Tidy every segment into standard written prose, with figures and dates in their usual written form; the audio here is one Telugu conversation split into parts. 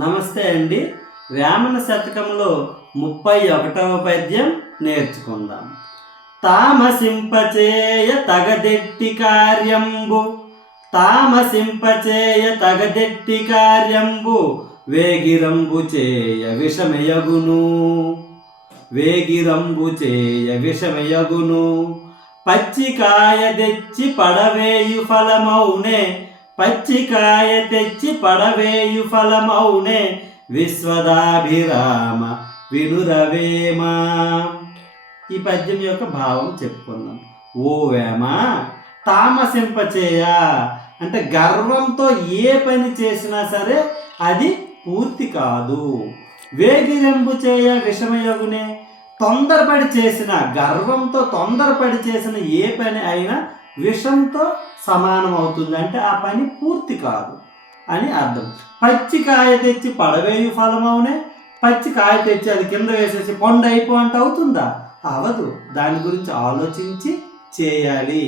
నమస్తే అండి. వేమన శతకంలో 31వ పద్యం నేర్చుకుందాం. తామసింపచేయ తగదెట్టి కార్యంబు, తామసింపచేయ తగదెట్టి కార్యంబు, వేగిరంబు చేయ విషమయగును, వేగిరంబు చేయ విషమయగును. పచ్చికాయ తెచ్చి పడవేయు ఫలమౌనే, పచ్చికాయ తెచ్చి పడవేయు ఫలమౌనే, విశ్వదాభిరామ వినురవేమ. ఈ పద్యం యొక్క భావం చెప్పుకుందాం. ఓ వేమ, తామసింపచేయ అంటే గర్వంతో ఏ పని చేసినా సరే అది పూర్తి కాదు. వేగిరంబు చేయ విషమయగునే, తొందరపడి చేసిన, గర్వంతో తొందరపడి చేసిన ఏ పని అయినా విషంతో సమానం అవుతుంది, అంటే ఆ పని పూర్తి కాదు అని అర్థం. పచ్చికాయ తెచ్చి పడవేయు ఫలమవునే, పచ్చికాయ తెచ్చి అది కింద వేసేసి కొండ అయిపో అంటే అవుతుందా? అవదు. దాని గురించి ఆలోచించి చేయాలి.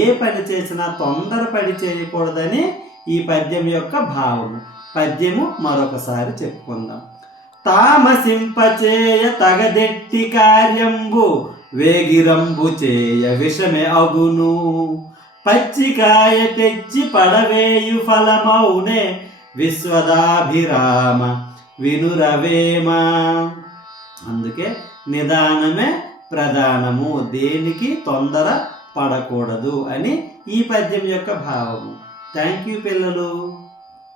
ఏ పని చేసినా తొందరపడి చేయకూడదని ఈ పద్యం యొక్క భావము. పద్యము మరొకసారి చెప్పుకుందాం. తామసింపచేయ తగదెట్టి కార్యంబు, వేగిరంబు చేయ విషమే అగును. పచ్చికాయ తెచ్చి పడవేయు ఫలమౌనే, విశ్వదాభిరామ వినురవేమ. అందుకే నిదానమే ప్రధానము, దేనికి తొందర పడకూడదు అని ఈ పద్యం యొక్క భావము. థ్యాంక్ యూ పిల్లలు.